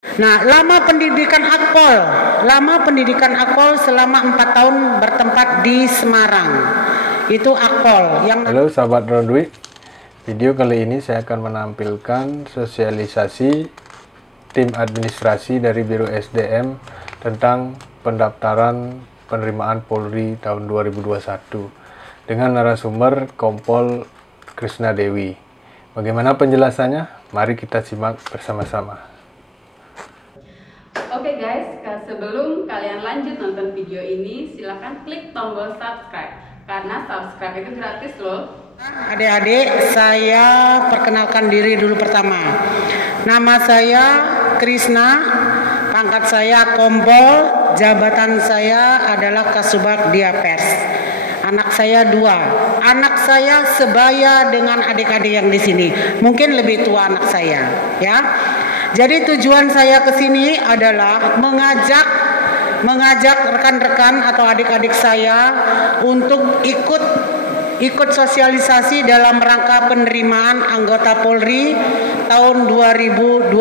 Nah, lama pendidikan Akpol selama 4 tahun bertempat di Semarang. Itu Akpol yang... Halo sahabat Ronduik, video kali ini saya akan menampilkan sosialisasi tim administrasi dari Biro SDM tentang pendaftaran penerimaan Polri tahun 2021 dengan narasumber Kompol Krisna Dewi. Bagaimana penjelasannya? Mari kita simak bersama-sama. Oke guys, sebelum kalian lanjut nonton video ini, silahkan klik tombol subscribe karena subscribe itu gratis loh. Adik-adik, saya perkenalkan diri dulu pertama. Nama saya Krisna, pangkat saya Kompol, jabatan saya adalah Kasubag Diapers. Anak saya 2. Anak saya sebaya dengan adik-adik yang di sini. Mungkin lebih tua anak saya, ya. Jadi tujuan saya ke sini adalah mengajak rekan-rekan atau adik-adik saya untuk ikut sosialisasi dalam rangka penerimaan anggota Polri tahun 2021.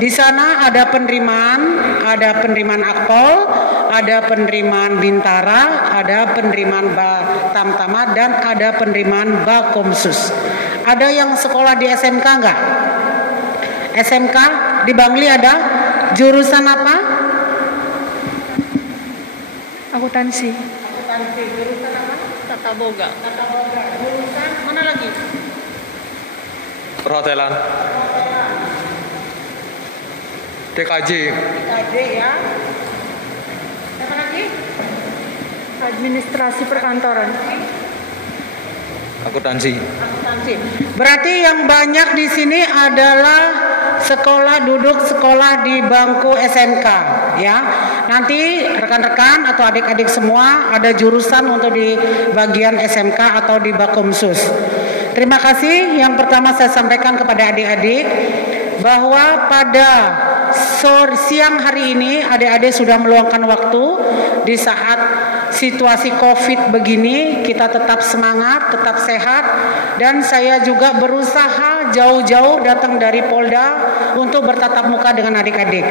Di sana ada penerimaan Akpol, ada penerimaan Bintara, ada penerimaan Tamtama, dan ada penerimaan Bakomsus. Ada yang sekolah di SMK enggak? SMK di Bangli ada? Jurusan apa? Akuntansi. Jurusan apa? Tata Boga. Jurusan mana lagi? Perhotelan. TKJ ya. Siapa lagi? Administrasi perkantoran. Akuntansi. Berarti yang banyak di sini adalah duduk sekolah di bangku SMK, ya. Nanti rekan-rekan atau adik-adik semua ada jurusan untuk di bagian SMK atau di Bakomsus. Terima kasih. Yang pertama saya sampaikan kepada adik-adik bahwa pada siang hari ini adik-adik sudah meluangkan waktu di saat situasi COVID begini, kita tetap semangat, tetap sehat, dan saya juga berusaha jauh-jauh datang dari Polda untuk bertatap muka dengan adik-adik.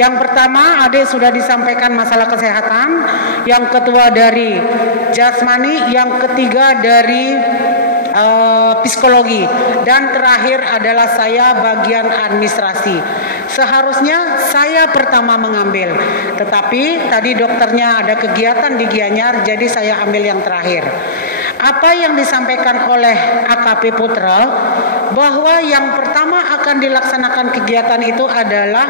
Yang pertama, adik sudah disampaikan masalah kesehatan, yang kedua dari jasmani, yang ketiga dari psikologi, dan terakhir adalah saya bagian administrasi. Seharusnya saya pertama mengambil, tetapi tadi dokternya ada kegiatan di Gianyar, jadi saya ambil yang terakhir. Apa yang disampaikan oleh AKP Putra bahwa yang pertama akan dilaksanakan kegiatan itu adalah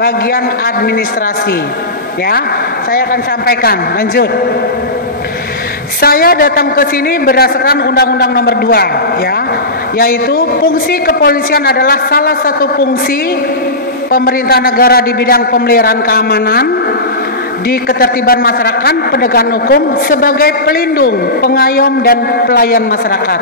bagian administrasi, ya. Saya akan sampaikan, lanjut. Saya datang ke sini berdasarkan Undang-Undang Nomor 2, ya, yaitu fungsi kepolisian adalah salah satu fungsi pemerintah negara di bidang pemeliharaan keamanan, di ketertiban masyarakat, penegakan hukum sebagai pelindung, pengayom, dan pelayan masyarakat.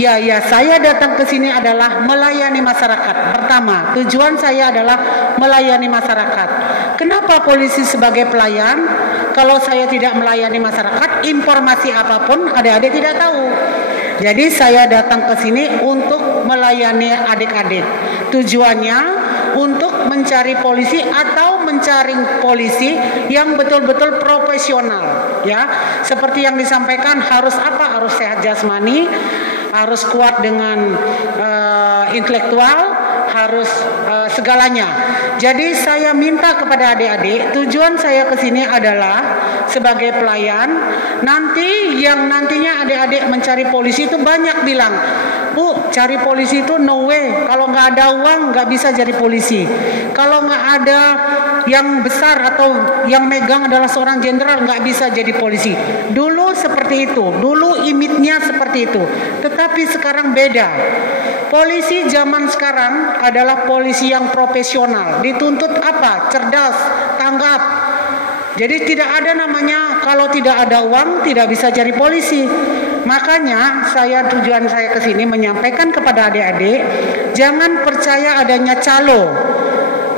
Ya, saya datang ke sini adalah melayani masyarakat. Pertama, tujuan saya adalah melayani masyarakat. Kenapa polisi sebagai pelayan? Kalau saya tidak melayani masyarakat, informasi apapun adik-adik tidak tahu. Jadi saya datang ke sini untuk melayani adik-adik. Tujuannya untuk mencari polisi atau mencari polisi yang betul-betul profesional, ya. Seperti yang disampaikan, harus apa? Harus sehat jasmani, harus kuat dengan intelektual, harus segalanya. Jadi saya minta kepada adik-adik, tujuan saya ke sini adalah sebagai pelayan. Nanti yang nantinya adik-adik mencari polisi itu banyak bilang, Bu, cari polisi itu no way. Kalau nggak ada uang nggak bisa jadi polisi. Kalau nggak ada yang besar atau yang megang adalah seorang jenderal nggak bisa jadi polisi. Dulu seperti itu, dulu imitnya seperti itu. Tetapi sekarang beda. Polisi zaman sekarang adalah polisi yang profesional. Dituntut apa? Cerdas, tanggap. Jadi tidak ada namanya kalau tidak ada uang tidak bisa jadi polisi. Makanya tujuan saya ke sini menyampaikan kepada adik-adik, jangan percaya adanya calo.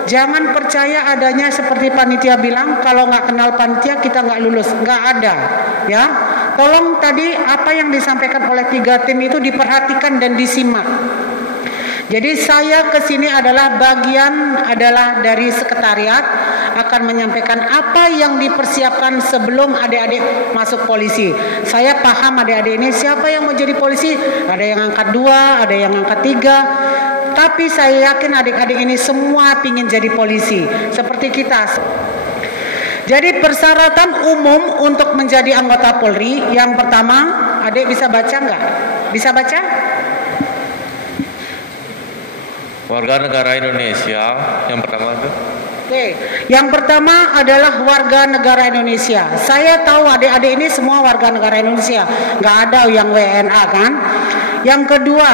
Jangan percaya adanya seperti panitia bilang, kalau nggak kenal panitia kita nggak lulus. Nggak ada, ya. Tolong tadi apa yang disampaikan oleh 3 tim itu diperhatikan dan disimak. Jadi saya ke sini adalah dari sekretariat akan menyampaikan apa yang dipersiapkan sebelum adik-adik masuk polisi. Saya paham adik-adik ini siapa yang mau jadi polisi, ada yang angkat 2, ada yang angkat 3. Tapi saya yakin adik-adik ini semua ingin jadi polisi seperti kita. Jadi persyaratan umum untuk menjadi anggota Polri, yang pertama, adik bisa baca nggak? Bisa baca? Warga negara Indonesia yang pertama itu. Oke, yang pertama adalah warga negara Indonesia. Saya tahu adik-adik ini semua warga negara Indonesia, nggak ada yang WNA kan? Yang kedua,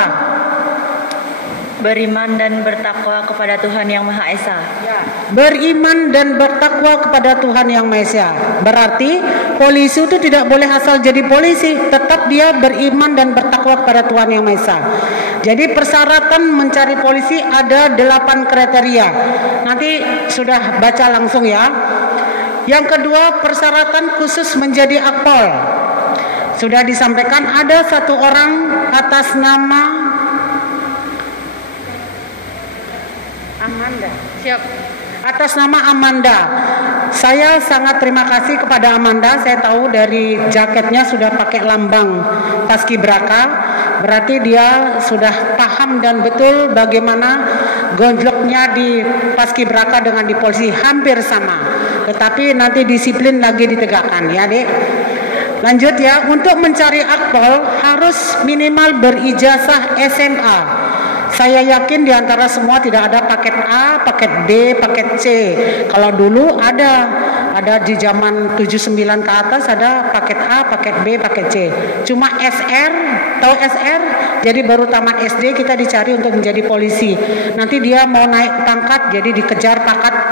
Beriman dan bertakwa kepada Tuhan Yang Maha Esa. beriman dan bertakwa kepada Tuhan Yang Maha Esa. Berarti polisi itu tidak boleh asal jadi polisi, tetap dia beriman dan bertakwa kepada Tuhan Yang Maha Esa. Jadi persyaratan mencari polisi ada 8 kriteria. Nanti sudah baca langsung ya. Yang kedua, persyaratan khusus menjadi akpol. Sudah disampaikan ada 1 orang atas nama Amanda. Siap. Atas nama Amanda. Saya sangat terima kasih kepada Amanda. Saya tahu dari jaketnya sudah pakai lambang Paskibraka. Berarti dia sudah paham dan betul bagaimana gonjloknya di Paskibraka dengan di polisi, hampir sama. Tetapi nanti disiplin lagi ditegakkan ya, Dek. Lanjut ya, untuk mencari akpol harus minimal berijazah SMA. Saya yakin di antara semua tidak ada paket A, paket B, paket C. Kalau dulu ada di zaman 79 ke atas ada paket A, paket B, paket C. Cuma SR, tahu SR? Jadi baru tamat SD kita dicari untuk menjadi polisi. Nanti dia mau naik pangkat jadi dikejar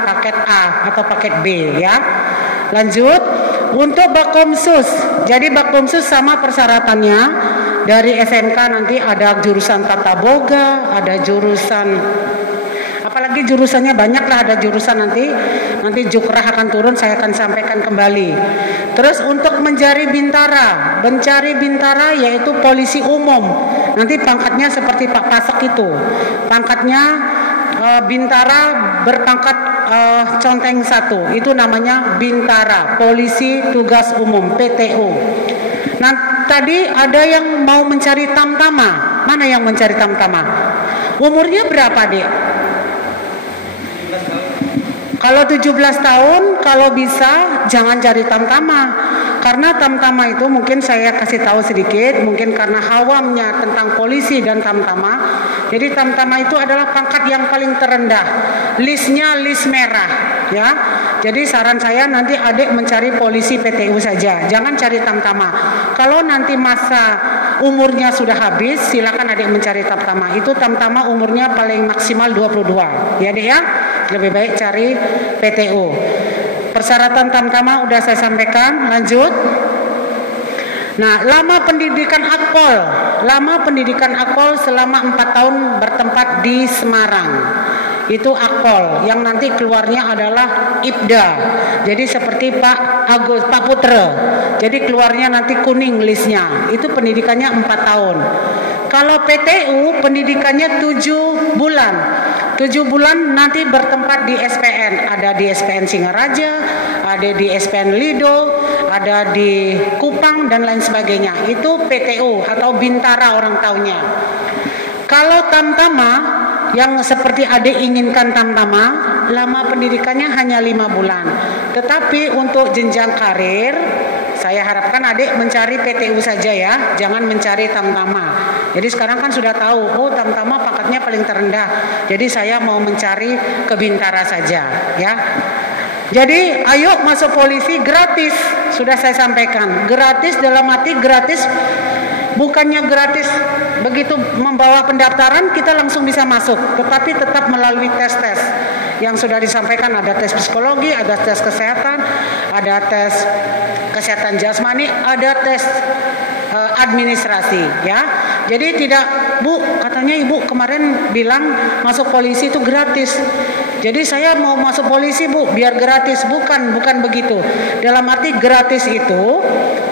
paket A atau paket B ya. Lanjut, untuk Bakomsus. Jadi Bakomsus sama persyaratannya. Dari SMK nanti ada jurusan tata boga, ada jurusan apalagi jurusannya banyak lah, ada jurusan nanti Jukrah akan turun, saya akan sampaikan kembali. Terus untuk mencari bintara yaitu polisi umum. Nanti pangkatnya seperti Pak Pasek itu. Pangkatnya bintara berpangkat conteng 1. Itu namanya bintara, polisi tugas umum PTU. Nah, tadi ada yang mau mencari tamtama. Mana yang mencari tamtama? Umurnya berapa, Dek? Kalau 17 tahun, kalau bisa jangan cari tamtama. Karena tamtama itu mungkin saya kasih tahu sedikit, mungkin karena hawamnya tentang polisi dan tamtama. Jadi tamtama itu adalah pangkat yang paling terendah. Listnya list merah, ya. Jadi saran saya nanti adik mencari polisi PTU saja, jangan cari tamtama. Kalau nanti masa umurnya sudah habis, silakan adik mencari tamtama. Itu tamtama umurnya paling maksimal 22, ya Dek ya. Lebih baik cari PTU. Persyaratan tamtama udah saya sampaikan. Lanjut. Nah, lama pendidikan akpol. Lama pendidikan akpol selama 4 tahun bertempat di Semarang. Itu akpol yang nanti keluarnya adalah IPDA. Jadi seperti Pak Putra. Jadi keluarnya nanti kuning listnya. Itu pendidikannya 4 tahun. Kalau PTU pendidikannya 7 bulan. 7 bulan nanti bertempat di SPN. Ada di SPN Singaraja, ada di SPN Lido, ada di Kupang dan lain sebagainya. Itu PTU atau bintara orang taunya. Kalau tamtama yang seperti adik inginkan tamtama, lama pendidikannya hanya 5 bulan. Tetapi untuk jenjang karir, saya harapkan adik mencari PTU saja ya, jangan mencari tamtama. Jadi sekarang kan sudah tahu, oh tamtama pangkatnya paling terendah. Jadi saya mau mencari ke bintara saja ya. Jadi ayo masuk polisi gratis, sudah saya sampaikan. Gratis dalam arti gratis, bukannya gratis begitu membawa pendaftaran kita langsung bisa masuk, tetapi tetap melalui tes-tes yang sudah disampaikan. Ada tes psikologi, ada tes kesehatan, ada tes kesehatan jasmani, ada tes administrasi ya. Jadi tidak, Bu, katanya Ibu kemarin bilang masuk polisi itu gratis. Jadi saya mau masuk polisi, Bu, biar gratis. Bukan begitu. Dalam arti gratis itu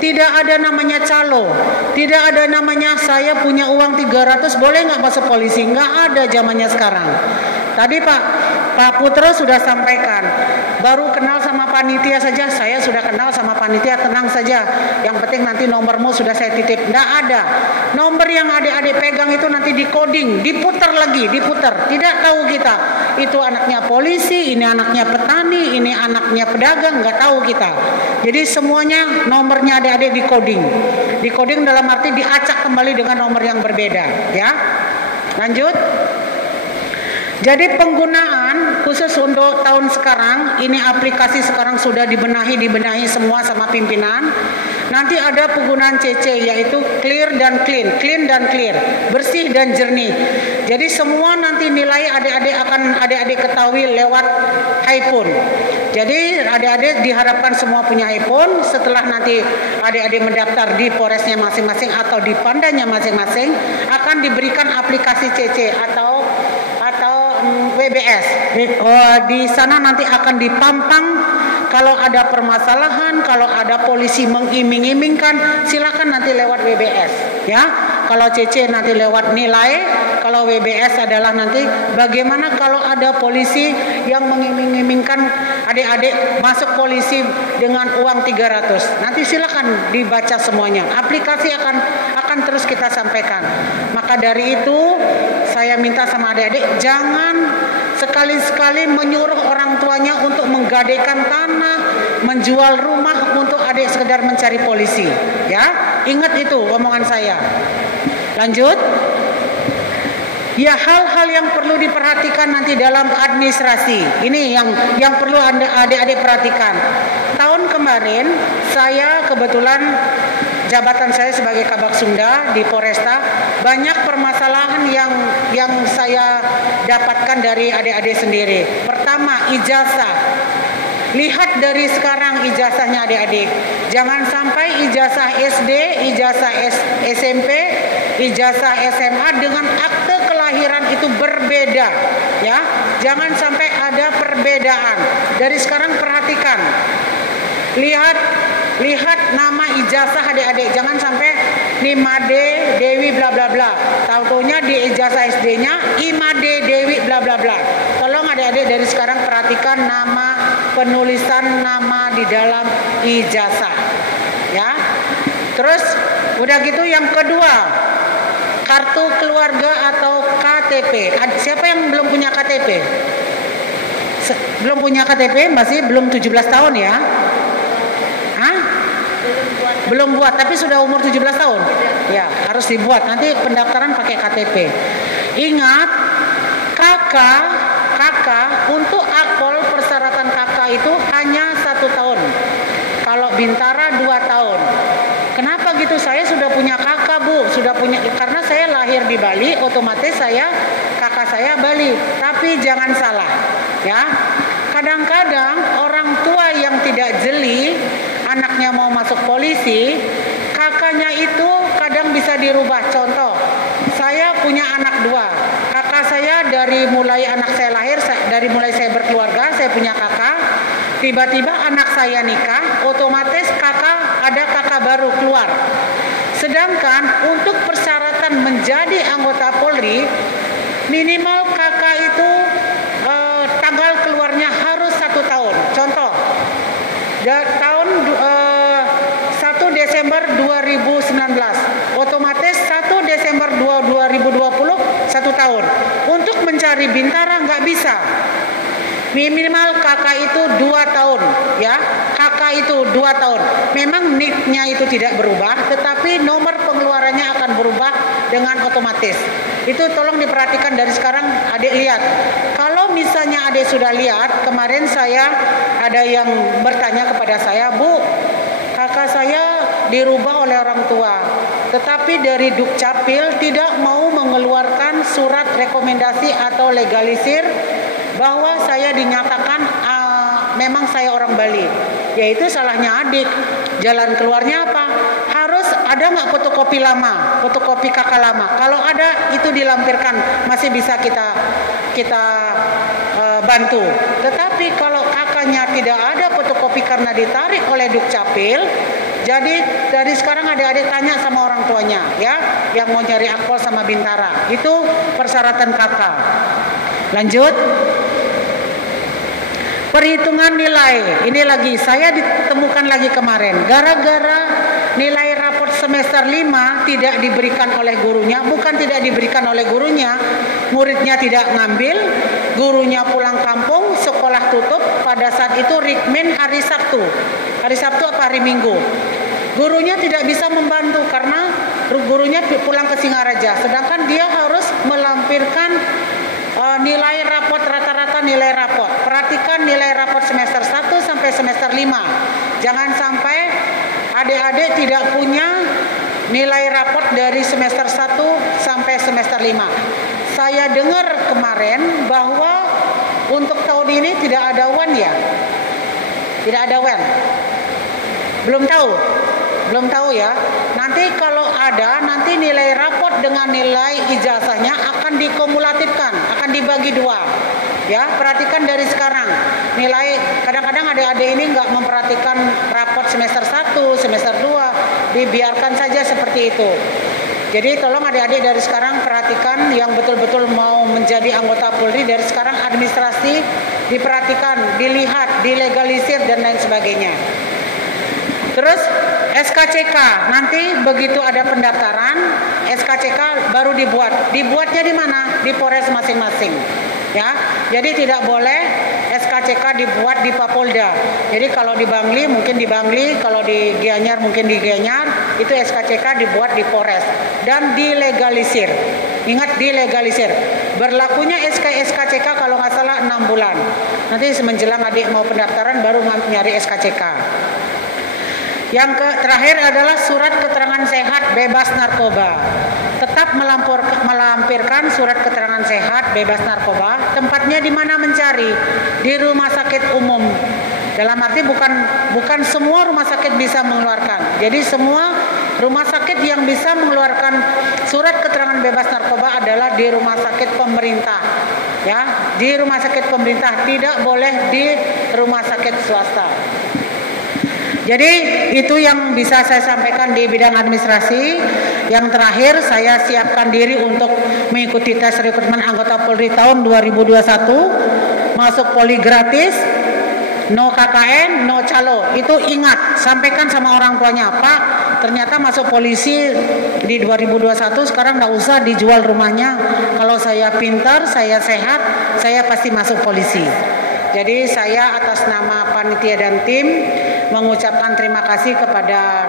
Tidak ada namanya calo, tidak ada namanya saya punya uang 300 boleh nggak masuk polisi. Nggak ada zamannya sekarang. Tadi Pak Putra sudah sampaikan, baru kenal sama panitia saja, saya sudah kenal sama panitia, tenang saja. Yang penting nanti nomormu sudah saya titip. Nggak ada. Nomor yang adik-adik pegang itu nanti di-coding, diputar lagi, diputar. Tidak tahu kita, itu anaknya polisi, ini anaknya petani, ini anaknya pedagang, nggak tahu kita. Jadi semuanya nomornya adik-adik di-coding. Di-coding dalam arti diacak kembali dengan nomor yang berbeda. Ya, lanjut. Jadi penggunaan khusus untuk tahun sekarang, ini aplikasi sekarang sudah dibenahi semua sama pimpinan. Nanti ada penggunaan CC yaitu clear dan clean, clean dan clear, bersih dan jernih. Jadi semua nanti nilai adik-adik ketahui lewat iPhone. Jadi adik-adik diharapkan semua punya iPhone. Setelah nanti adik-adik mendaftar di Polresnya masing-masing atau di Pandanya masing-masing, akan diberikan aplikasi CC atau WBS. Di sana nanti akan dipampang kalau ada permasalahan, kalau ada polisi mengiming-imingkan, silakan nanti lewat WBS. Ya, kalau CC nanti lewat nilai, kalau WBS adalah nanti bagaimana kalau ada polisi yang mengiming-imingkan adik-adik masuk polisi dengan uang 300. Nanti silakan dibaca semuanya. Aplikasi akan terus kita sampaikan. Maka dari itu saya minta sama adik-adik jangan sekali-sekali menyuruh orang tuanya untuk menggadaikan tanah, menjual rumah untuk adik sekedar mencari polisi. Ya, ingat itu omongan saya. Lanjut. Ya, hal-hal yang perlu diperhatikan nanti dalam administrasi. Ini yang perlu adik-adik perhatikan. Tahun kemarin saya kebetulan jabatan saya sebagai Kabak Sumda di Polresta, banyak permasalahan yang saya dapatkan dari adik-adik sendiri. Pertama, ijazah. Lihat dari sekarang ijazahnya adik-adik. Jangan sampai ijazah SD, ijazah SMP, ijazah SMA dengan akte kelahiran itu berbeda, ya. Jangan sampai ada perbedaan. Dari sekarang perhatikan. Lihat nama ijazah adik-adik. Jangan sampai Nimade Dewi bla bla bla. Tahu-taunya di ijazah SD-nya Imade Dewi bla bla bla. Tolong adik-adik dari sekarang perhatikan nama, penulisan nama di dalam ijazah. Ya. Terus udah gitu yang kedua, kartu keluarga atau KTP. Siapa yang belum punya KTP? Belum punya KTP, masih belum 17 tahun ya? Hah? Belum buat, tapi sudah umur 17 tahun? Ya, harus dibuat. Nanti pendaftaran pakai KTP. Ingat, kakak untuk akpol persyaratan kakak itu hanya 1 tahun. Kalau Bintara 2 tahun. Kenapa gitu? Saya sudah punya kakak, Bu. Sudah punya, karena saya lahir di Bali, otomatis kakak saya Bali. Tapi jangan salah, ya. Kadang-kadang orang tua yang tidak jeli, anaknya mau masuk polisi, kakaknya itu kadang bisa dirubah. Contoh, saya punya anak 2. Kakak saya dari mulai anak saya lahir, dari mulai saya berkeluarga, saya punya kakak. Tiba-tiba anak saya nikah, otomatis ada kakak baru keluar. Sedangkan untuk persyaratan menjadi anggota Polri, minimal kakak itu tanggal keluarnya harus 1 tahun. Contoh, tahun 1 Desember 2019, otomatis 1 Desember 2020 1 tahun. Untuk mencari Bintara nggak bisa. Minimal kakak itu 2 tahun, ya. Kakak itu 2 tahun. Memang NIK-nya itu tidak berubah, tetapi nomor pengeluarannya akan berubah dengan otomatis. Itu tolong diperhatikan dari sekarang, adik lihat. Kalau misalnya adik sudah lihat, kemarin ada yang bertanya kepada saya, Bu, kakak saya dirubah oleh orang tua, tetapi dari Dukcapil tidak mau mengeluarkan surat rekomendasi atau legalisir bahwa saya dinyatakan memang saya orang Bali. Yaitu salahnya adik. Jalan keluarnya apa? Harus ada nggak fotokopi lama, fotokopi kakak lama. Kalau ada itu dilampirkan, masih bisa kita bantu. Tetapi kalau kakaknya tidak ada fotokopi karena ditarik oleh Dukcapil, Jadi dari sekarang adik-adik tanya sama orang tuanya ya, yang mau nyari akpol sama bintara. Itu persyaratan kakak. Lanjut. Perhitungan nilai. Ini lagi saya ditemukan lagi kemarin. Gara-gara nilai raport semester 5 tidak diberikan oleh gurunya, bukan tidak diberikan oleh gurunya, muridnya tidak ngambil, gurunya pulang kampung, sekolah tutup. Pada saat itu Rikmin hari Sabtu. Hari Sabtu apa hari Minggu? Gurunya tidak bisa membantu karena gurunya pulang ke Singaraja, sedangkan dia harus melampirkan nilai raport, rata-rata nilai raport. Perhatikan nilai raport semester 1 sampai semester 5. Jangan sampai adik-adik tidak punya nilai raport dari semester 1 sampai semester 5. Saya dengar kemarin bahwa untuk tahun ini tidak ada UAN ya? Tidak ada UAN? Belum tahu ya. Nanti kalau ada, nanti nilai raport dengan nilai ijazahnya akan dikumulatifkan, akan dibagi dua. Ya, perhatikan dari sekarang. Nilai kadang-kadang adik-adik ini nggak memperhatikan raport semester 1, semester 2, dibiarkan saja seperti itu. Jadi tolong adik-adik dari sekarang perhatikan yang betul-betul mau menjadi anggota Polri dari sekarang, administrasi diperhatikan, dilihat, dilegalisir dan lain sebagainya. Terus SKCK, nanti begitu ada pendaftaran, SKCK baru dibuat. Dibuatnya di mana? Di Polres masing-masing. Ya, jadi tidak boleh SKCK dibuat di Papolda. Jadi kalau di Bangli mungkin di Bangli, kalau di Gianyar mungkin di Gianyar, itu SKCK dibuat di Polres dan dilegalisir. Ingat, dilegalisir. Berlakunya SKCK kalau nggak salah 6 bulan. Nanti semenjelang adik mau pendaftaran baru nyari SKCK. Yang terakhir adalah surat keterangan sehat bebas narkoba. Tetap melampirkan surat keterangan sehat bebas narkoba. Tempatnya di mana mencari? Di rumah sakit umum. Dalam arti bukan semua rumah sakit bisa mengeluarkan. Jadi semua rumah sakit yang bisa mengeluarkan surat keterangan bebas narkoba adalah di rumah sakit pemerintah. Ya, di rumah sakit pemerintah, tidak boleh di rumah sakit swasta. Jadi itu yang bisa saya sampaikan di bidang administrasi. Yang terakhir, saya siapkan diri untuk mengikuti tes rekrutmen anggota Polri tahun 2021. Masuk Polri gratis, no KKN, no calo. Itu ingat, sampaikan sama orang tuanya, Pak, ternyata masuk polisi di 2021, sekarang nggak usah dijual rumahnya. Kalau saya pintar, saya sehat, saya pasti masuk polisi. Jadi saya atas nama panitia dan tim mengucapkan terima kasih kepada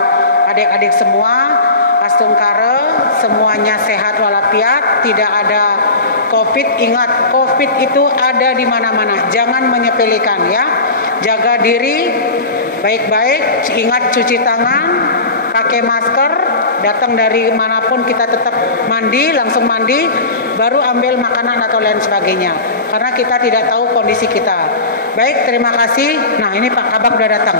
adik-adik semua, Astungkare, semuanya sehat walafiat, tidak ada COVID. Ingat, COVID itu ada di mana-mana, jangan menyepelekan ya. Jaga diri baik-baik, ingat cuci tangan, pakai masker, datang dari manapun kita tetap mandi, langsung mandi, baru ambil makanan atau lain sebagainya. Karena kita tidak tahu kondisi kita. Baik, terima kasih. Nah, ini Pak Kabak udah datang.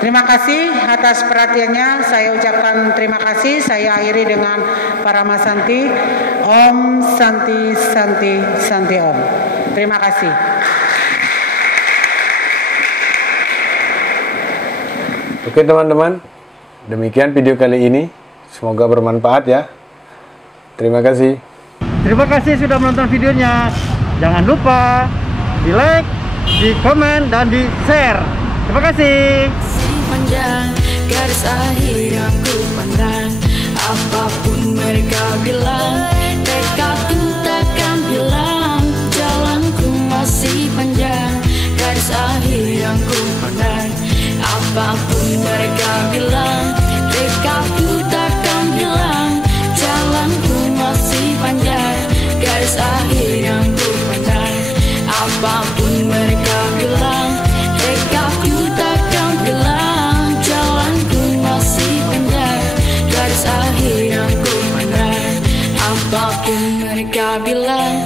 Terima kasih atas perhatiannya. Saya ucapkan terima kasih. Saya akhiri dengan Parama Santi. Om Santi Santi Santi Om. Terima kasih. Oke teman-teman, demikian video kali ini. Semoga bermanfaat ya. Terima kasih. Terima kasih sudah menonton videonya. Jangan lupa di like, di komen, dan di share. Terima kasih. Panjang garis akhir yang ku pandang, apapun mereka bilang, tekadku takkan hilang. Jalanku masih panjang, garis akhir yang ku pandang, apapun mereka bilang, tekadku takkan hilang. Jalanku masih panjang, garis akhir yang ku pandang, apapun mereka bilang, tekadku takkan hilang. Jalanku masih panjang, garis akhir yang ku pandang, apapun mereka bilang,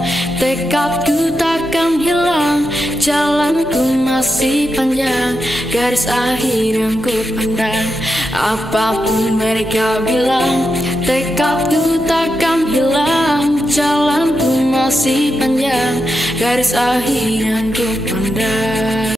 tekadku takkan hilang. Jalanku masih panjang, garis akhir yang ku pandang, apapun mereka bilang, tekadku takkan hilang. Jalanku masih panjang, garis akhir yang ku pandang.